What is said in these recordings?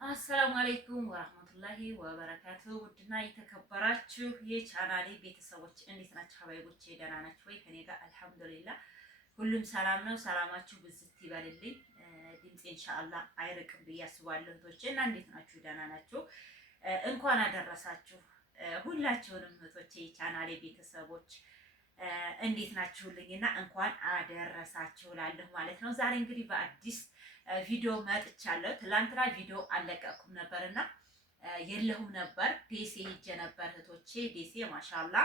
አሰላሙ አለይኩም ወራህመቱላሂ ወበረካቱ። ውድና የተከበራችሁ የቻናሌ ቤተሰቦች እንዴት ናችሁ? ሀባይቦቼ ደህና ናችሁ ወይ? ከኔ ጋር አልሐምዱሊላህ ሁሉም ሰላም ነው። ሰላማችሁ ብዝት ይበልልኝ። ድምጼ ኢንሻአላህ አይርቅም ብዬ አስባለሁ። እህቶቼ እና እንዴት ናችሁ? ደህና ናችሁ? እንኳን አደረሳችሁ ሁላችሁንም እህቶቼ የቻናሌ ቤተሰቦች እንዴት ናችሁልኝና እንኳን አደረሳችሁ እላለሁ ማለት ነው። ዛሬ እንግዲህ በአዲስ ቪዲዮ መጥቻለሁ። ትላንትና ቪዲዮ አለቀኩም ነበርና የለሁም ነበር። ደሴ ሄጄ ነበር እህቶቼ። ደሴ ማሻአላ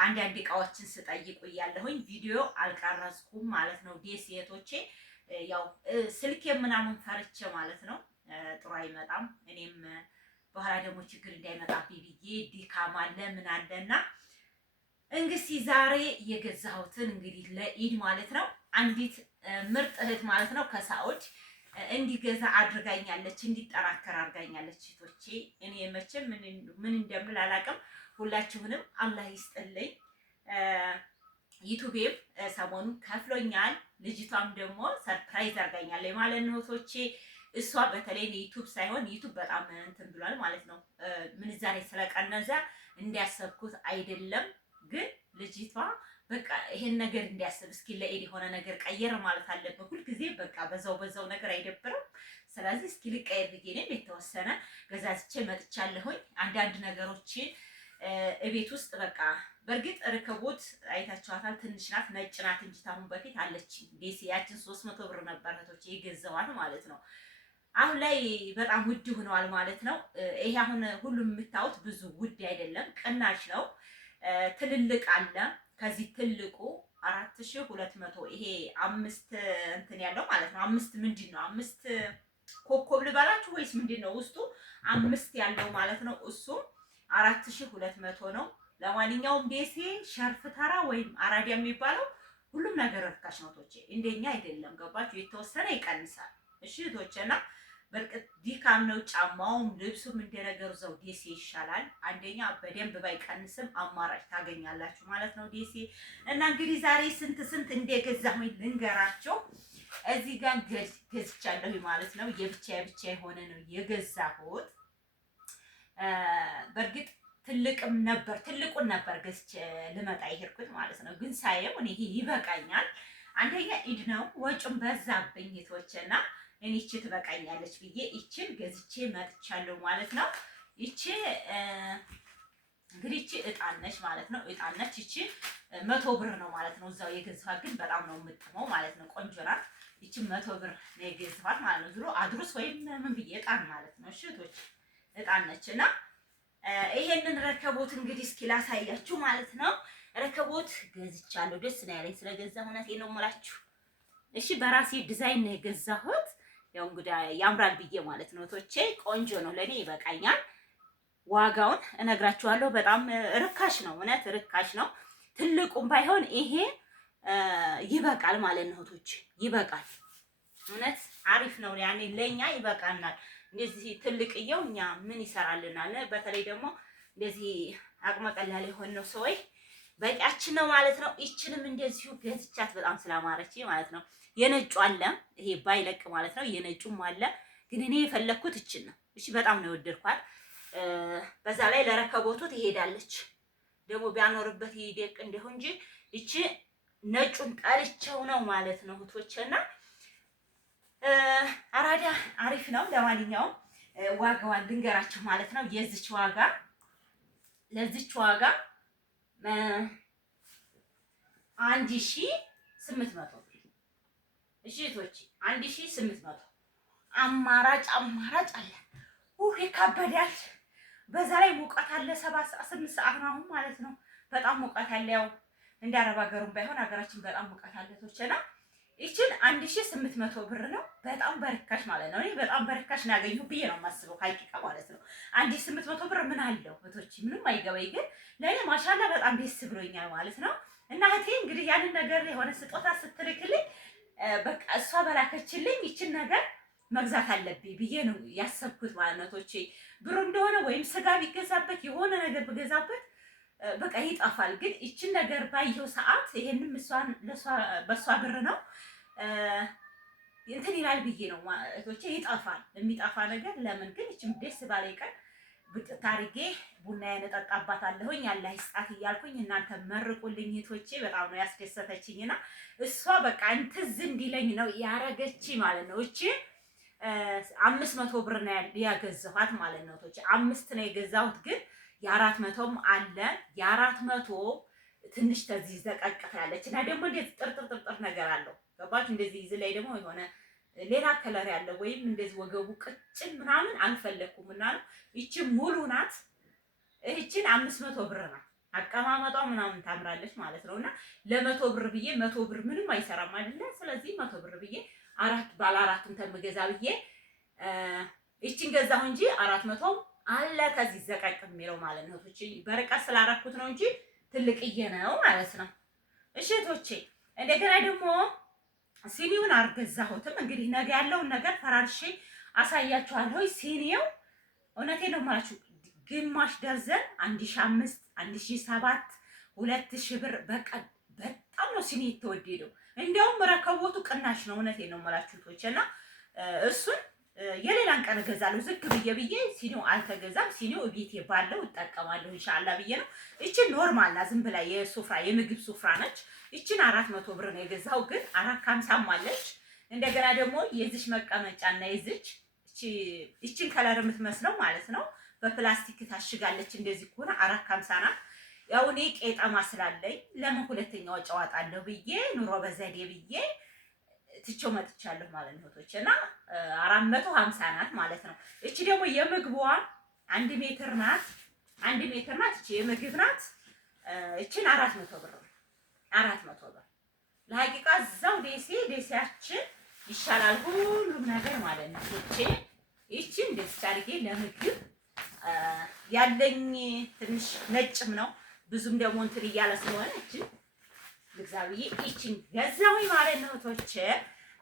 አንዳንድ እቃዎችን ስጠይቁ እያለሁኝ ቪዲዮ አልቀረጽኩም ማለት ነው። ደሴ እህቶቼ ያው ስልኬ ምናምን ፈርቼ ማለት ነው ጥሩ አይመጣም። እኔም በኋላ ደግሞ ችግር እንዳይመጣብኝ ብዬ ድካም አለ ምን አለና እንግዲህ ዛሬ የገዛሁትን እንግዲህ ለኢድ ማለት ነው አንዲት ምርጥ እህት ማለት ነው ከሳውዲ እንዲገዛ አድርጋኛለች፣ እንዲጠራከር አድርጋኛለች። እህቶቼ እኔ መቼም ምን እንደምል አላውቅም። ሁላችሁንም አላህ ይስጥልኝ። ዩቲዩብም ሰሞኑን ከፍሎኛል፣ ልጅቷም ደግሞ ሰርፕራይዝ አድርጋኛለች ማለት ነው እህቶቼ። እሷ በተለይ ዩቲዩብ ሳይሆን ዩቲዩብ በጣም እንትን ብሏል ማለት ነው። ምንዛሬ ስለቀነሰ እንዲያሰብኩት አይደለም ግን ልጅቷ በቃ ይሄን ነገር እንዲያስብ እስኪ ለኢድ የሆነ ነገር ቀየር ማለት አለበት። ሁልጊዜ በቃ በዛው ነገር አይደብርም። ስለዚህ እስኪ ልቀየር ብዬ እኔም የተወሰነ ገዛዝቼ መጥቻለሁኝ። አንዳንድ ነገሮችን እቤት ውስጥ በቃ በእርግጥ ረከቦት አይታችኋታል። ትንሽ ናት፣ ነጭ ናት እንጂ ታሁን በፊት አለች ዴሲ ያችን 300 ብር ነበር እህቶቼ የገዛዋት ማለት ነው። አሁን ላይ በጣም ውድ ሆነዋል ማለት ነው። ይሄ አሁን ሁሉም የምታዩት ብዙ ውድ አይደለም፣ ቅናሽ ነው። ትልልቅ አለ። ከዚህ ትልቁ 4200 ይሄ አምስት እንትን ያለው ማለት ነው። አምስት ምንድን ነው? አምስት ኮከብ ልባላችሁ ወይስ ምንድን ነው? ውስጡ አምስት ያለው ማለት ነው። እሱ 4200 ነው። ለማንኛውም ደሴ ሸርፍ ተራ ወይም አራዲያ የሚባለው ሁሉም ነገር ርካሽ ነው ቶቼ። እንደኛ አይደለም ገባችሁ? የተወሰነ ይቀንሳል። እሺ ቶቼና በርቀት ዲካም ነው። ጫማውም ልብሱም እንደነገሩ ዘው ደሴ ይሻላል። አንደኛ በደንብ ባይቀንስም አማራጭ ታገኛላችሁ ማለት ነው ደሴ። እና እንግዲህ ዛሬ ስንት እንደገዛሁኝ ልንገራቸው። እዚህ ጋር ገዝቻለሁ ማለት ነው። የብቻ የሆነ ነው የገዛሁት። በርግጥ ትልቁን ነበር ገዝቼ ልመጣ ይሄድኩት ማለት ነው። ግን ሳየው እኔ ይሄ ይበቃኛል። አንደኛ ኢድ ነው፣ ወጪም በዛብኝ የተወቸና እኔ እቺ ትበቃኛለች ብዬ እቺን ገዝቼ መጥቻለሁ ማለት ነው። እቺ እንግዲህ እቺ እጣን ነች ማለት ነው። እጣን ነች እቺ 100 ብር ነው ማለት ነው። እዛው የገዛኋት ግን በጣም ነው የምጥመው ማለት ነው። ቆንጆ ናት። እቺ 100 ብር ነው የገዛኋት ማለት ነው። ዝሮ አድሩስ ወይም ምን ብዬ እጣን ማለት ነው። እሺ እህቶች እጣን ነችና ይሄንን ረከቦት እንግዲህ እስኪ ላሳያችሁ ማለት ነው። ረከቦት ገዝቻለሁ። ደስ ነው ያለኝ ስለገዛሁ እውነቴን ነው የምላችሁ። እሺ በራሴ ዲዛይን ነው የገዛሁት። ያው እንግዲህ ያምራል ብዬ ማለት ነው እህቶቼ። ቆንጆ ነው፣ ለኔ ይበቃኛል። ዋጋውን እነግራችኋለሁ። በጣም ርካሽ ነው፣ እውነት ርካሽ ነው። ትልቁም ባይሆን ይሄ ይበቃል ማለት ነው እህቶቼ፣ ይበቃል። እውነት አሪፍ ነው። ያኔ ለኛ ይበቃናል። እንደዚህ ትልቅየው እኛ ምን ይሰራልናል? በተለይ ደግሞ እንደዚህ አቅመ ቀላል የሆነው ሰዎች በቂያችን ነው ማለት ነው። ይችንም እንደዚሁ ገዝቻት በጣም ስላማረች ማለት ነው። የነጩ አለ ይሄ ባይለቅ ማለት ነው። የነጩም አለ ግን እኔ የፈለኩት እችን ነው። እሺ በጣም ነው የወደድኳት። በዛ ላይ ለረከቦቱ ትሄዳለች። ደግሞ ቢያኖርበት ይደቅ እንደሆነ እንጂ እቺ ነጩን ጠልቼው ነው ማለት ነው እህቶቼና አራዳ አሪፍ ነው። ለማንኛውም ዋጋዋን ልንገራችሁ ማለት ነው። ለዚች ዋጋ 1800 ብር። እሺ እህቶቼ 1800 አማራጭ አለ። ይካበዳል። በዛ ላይ ሙቀት አለ። 8 ሰዓት ነው አሁን ማለት ነው። በጣም ሙቀት አለ። ያው እንደ አረብ ሀገሩም ባይሆን ሀገራችን በጣም ሙቀት አለ እህቶቼና ይችን 1800 ብር ነው። በጣም በርካሽ ማለት ነው። እኔ በጣም በርካሽ ነው ያገኘሁ ብዬ ነው የማስበው ሀቂቃ ማለት ነው። 1800 ብር ምን አለው እህቶቼ? ምንም አይገባኝ፣ ግን ለእኔ ማሻላ በጣም ደስ ብሎኛል ማለት ነው። እና እህቴ እንግዲህ ያንን ነገር የሆነ ስጦታ ስትልክልኝ በቃ እሷ በላከችልኝ ይችን ነገር መግዛት አለብኝ ብዬ ነው ያሰብኩት ማለት ነው እህቶቼ። ብሩ እንደሆነ ወይም ስጋ ቢገዛበት የሆነ ነገር ብገዛበት በቃ ይጣፋል። ግን ይችን ነገር ባየው ሰዓት ይሄንም በሷ ብር ነው እንትን ይላል ብዬ ነው እህቶቼ። ይጠፋል የሚጠፋ ነገር ለምን ግን እችም ደስ ባለኝ ቀን ብጥት አድርጌ ቡናዬን እጠጣባታለሁኝ። አላህ ይስጣት እያልኩኝ እናንተ መርቁልኝ እህቶቼ። በጣም ነው ያስደሰተችኝና እሷ በቃ እንትዝ እንዲለኝ ነው ያረገች ማለት ነው። እቺ 500 ብር ነው ያገዛኋት ማለት ነው እህቶቼ። 5 ነው የገዛሁት ግን የ400ም አለ። የ400 ትንሽ ተዚህ ዘቀቅታ ያለች እና ደግሞ እንደዚህ ጥርጥር ነገር አለው ገባችሁ? እንደዚህ ይዝ ላይ ደግሞ የሆነ ሌላ ከለር ያለው ወይም እንደዚህ ወገቡ ቅጭን ምናምን አልፈለኩም እና ነው። ይቺ ሙሉ ናት። ይቺን 500 ብር ናት። አቀማመጧ ምናምን ታምራለች ማለት ነውና ለ100 ብር ብዬ 100 ብር ምንም አይሰራም አይደለ? ስለዚህ 100 ብር ብዬ ባለ አራቱን ተምገዛ ብዬ ይቺን ገዛሁ እንጂ 400 አለ ከዚህ ዘቀቅ የሚለው ማለት ነው። እህቶቼ በርቀት ስላረኩት ነው እንጂ ትልቅዬ ነው ማለት ነው። እሺ እህቶቼ እንደገና ደግሞ ሲኒውን አልገዛሁትም። እንግዲህ ነገ ያለውን ነገር ፈራርሼ አሳያችኋለሁ። ሲኒው እውነቴን ነው የማላችሁ ግማሽ ደርዘን 1500፣ 1700፣ 2000 ብር በቃ በጣም ነው ሲኒ የተወደደው። እንዲያውም ረከቦቱ ቅናሽ ነው። እውነቴን ነው የማላችሁ እህቶቼ እና እሱን የሌላን ቀን እገዛለሁ ዝግ ብዬ ሲኒው አልተገዛም። ሲኒው ቤቴ ባለው እጠቀማለሁ ኢንሻአላህ ብዬ ነው። እቺ ኖርማል ና ዝም ብላ የምግብ ሱፍራ ነች። እቺን 400 ብር ነው የገዛው ግን 450 አለች። እንደገና ደግሞ የዚች መቀመጫና የዚች እቺን ከለር የምትመስለው ማለት ነው በፕላስቲክ ታሽጋለች። እንደዚህ ከሆነ 450 ናት። ያው እኔ ቄጠማ ስላለኝ ለምን ሁለተኛው ጨዋታለሁ ብዬ ኑሮ በዘዴ ብዬ ትቼው መጥቻለሁ ማለት ነው እህቶቼ እና 450 ናት ማለት ነው። እቺ ደግሞ የምግቧ 1 ሜትር ናት። 1 ሜትር ናት። እቺ የምግብ ናት። እቺን 400 ብር 400 ብር ለሐቂቃ እዛው ደሴያችን ይሻላል ሁሉም ነገር ማለት ነው እህቶቼ። እቺን ደስ አድርጌ ለምግብ ያለኝ ትንሽ ነጭም ነው ብዙም ደግሞ እንትን እያለ ስለሆነ እቺን ግዛብዬ እቺን ገዛሁኝ ማለት ነው እህቶቼ።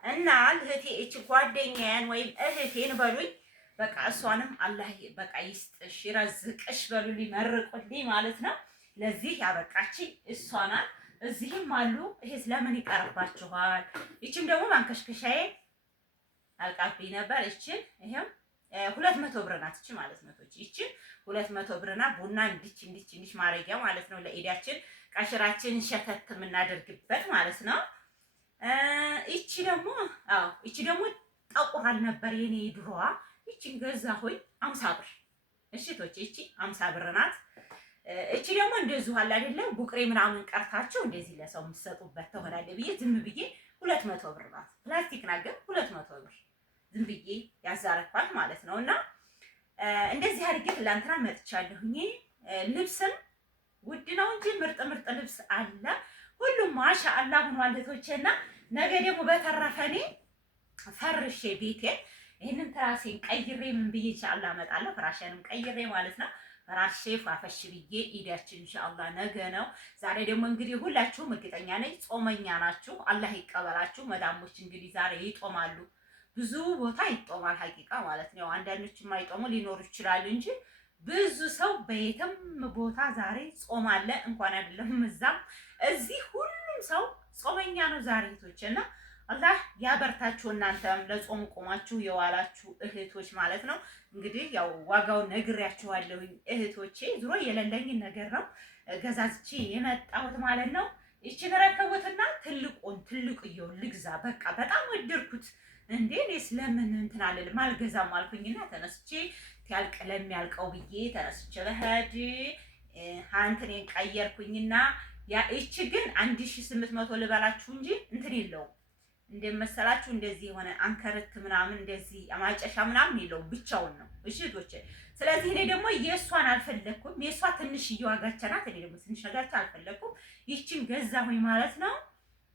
እና እህቴ እቺ ጓደኛዬን ወይም እህቴን በሉኝ በቃ እሷንም አላህ በቃ ይስጥሽ ይረዝቅሽ በሉልኝ መርቁልኝ ማለት ነው። ለዚህ ያበቃች እሷ ናት። እዚህም አሉ። ይሄስ ለምን ይቀርባችኋል? እቺም ደግሞ ማንከሽከሻዬ አልቃብኝ ነበር። እቺን ይሄም 200 ብር ናት እቺ ማለት ነው እህቶቼ። እቺን 200 ብር ናት። ቡና እንዲች ማረጊያ ማለት ነው ለኢዳችን ቀሽራችን ሸተት የምናደርግበት ማለት ነው። እቺ ደግሞ ጠቁራል ነበር የኔ ድሮዋ። እቺን ገዛሁኝ 50 ብር። እሺ እህቶቼ እቺ 50 ብር ናት። እቺ ደግሞ እንደዚሁ አለ አይደለ ቡቅሬ ምናምን ቀርታችሁ እንደዚህ ለሰው የምትሰጡበት ተሆናለ ብዬ ዝም ብዬ 200 ብር ናት። ፕላስቲክ ነገር 200 ብር ዝም ብዬ ያዛረኳት ማለት ነው። እና እንደዚህ አድርጌ ትላንትና መጥቻለሁኝ። ልብስም ውድ ነው እንጂ ምርጥ ልብስ አለ። ሁሉም ማሻአላህ ሆኗል እህቶቼና ነገ ደግሞ በተረፈ እኔ ፈርሼ ቤቴን ይሄንን ትራሴን ቀይሬ ምን ብዬ ኢንሻአላህ እመጣለሁ። ፍራሽንም ቀይሬ ማለት ነው። ፈራሼ ፋፈሽ ብዬ ኢዳችን ኢንሻአላህ ነገ ነው። ዛሬ ደግሞ እንግዲህ ሁላችሁም እርግጠኛ ነኝ ጾመኛ ናችሁ። አላህ ይቀበላችሁ። መዳሞች እንግዲህ ዛሬ ይጦማሉ። ብዙ ቦታ ይጦማል ሐቂቃ ማለት ነው። አንዳንዶች የማይጦሙ ሊኖሩ ይችላሉ እንጂ ብዙ ሰው በየትም ቦታ ዛሬ ጾም አለ። እንኳን አይደለም እዛም እዚህ ሁሉም ሰው ጾመኛ ነው ዛሬ እህቶቼና አላህ ያበርታችሁ። እናንተም ለጾም ቆማችሁ የዋላችሁ እህቶች ማለት ነው። እንግዲህ ያው ዋጋውን ነግሬያችኋለሁኝ እህቶቼ። ዙሮ የሌለኝን ነገር ነው ገዛዝቼ የመጣሁት ማለት ነው። ይቺን ረከቦትና ትልቁየው ልግዛ በቃ በጣም ወደድኩት። እንዴ እኔስ ለምን እንትን አልልም አልገዛም አልኩኝና ተነስቼ ያልቅ ለሚያልቀው ብዬ ተነስቼ በሄድ አንተኔን ቀየርኩኝና ያ እቺ ግን 1800 ልበላችሁ እንጂ እንትን የለውም እንደመሰላችሁ እንደዚህ የሆነ አንከርት ምናምን እንደዚህ ማጨሻ ምናምን የለውም ብቻውን ነው። እሺ እህቶቼ ስለዚህ እኔ ደግሞ የእሷን አልፈለኩም። የእሷ ትንሽ እየዋጋቻ ናት። እኔ ደግሞ ትንሽ ነገርቻ አልፈለኩም። ይቺን ገዛሁኝ ማለት ነው።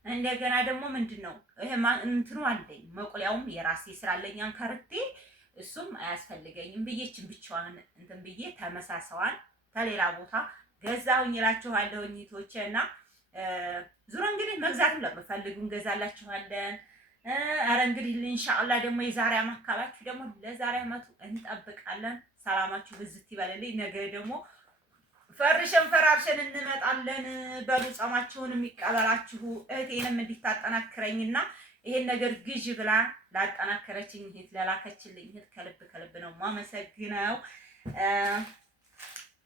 እንደገና ደግሞ ምንድነው ይሄ እንትኑ አለኝ መቆሊያውም የራሴ ስላለኝ አንከርቴ እሱም አያስፈልገኝም ብዬችን ብቻዋን እንትን ብዬ ተመሳሳዋን ከሌላ ቦታ ገዛሁኝ እላችኋለሁ እህቶቼና ዙሮ እንግዲህ መግዛትም ለምትፈልጉ እንገዛላችኋለን። አረ እንግዲህ ኢንሻአላህ ደግሞ የዛሬ አማካላችሁ ደግሞ ለዛሬ አመቱ እንጠብቃለን። ሰላማችሁ ብዝት ይበልልኝ። ነገ ደግሞ ፈራርሸን እንመጣለን። በሉ ጾማችሁን የሚቀበላችሁ እህቴንም እንዲታጠናክረኝና ይሄን ነገር ግዢ ብላ ላጠናከረችኝ እህት ለላከችልኝ እህት ከልብ ነው ማመሰግነው።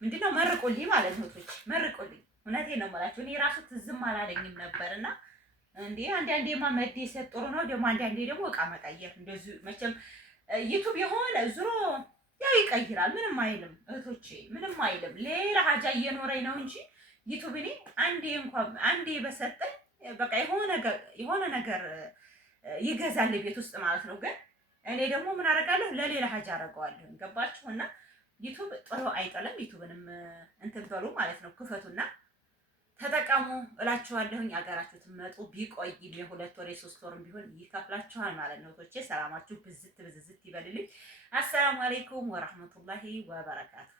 ምንድነው መርቁልኝ ማለት ነው። እህቶች መርቁልኝ። እውነቴን ነው የምላችሁ። እኔ ራሱ ትዝም አላለኝም ነበርና እንዴ አንዳንዴማ መደሰት ጥሩ ነው። ደግሞ አንዳንዴ ደግሞ እቃ መቀየር እንደዚህ መቼም ዩቲዩብ የሆነ ዙሮ ያው ይቀይራል። ምንም አይልም እህቶቼ፣ ምንም አይልም። ሌላ ሀጃ እየኖረኝ ነው እንጂ ዩቲዩብ እኔ አንዴ በሰጠኝ በቃ የሆነ ነገር ይገዛል ቤት ውስጥ ማለት ነው። ግን እኔ ደግሞ ምን አደርጋለሁ ለሌላ ሀጃ አደርገዋለሁ። ገባችሁ? እና ዩቲዩብ ጥሎ አይጠለም። ዩቲዩብንም እንትን በሉ ማለት ነው። ክፈቱና ተጠቀሙ እላችኋለሁኝ። አገራችሁ ትመጡ ቢቆይም የ2 ወር የ3 ወርም ቢሆን ይከፍላችኋል ማለት ነው። ቶቼ ሰላማችሁ ብዝት ይበልልኝ። አሰላሙ አለይኩም ወራህመቱላሂ ወበረካቱ።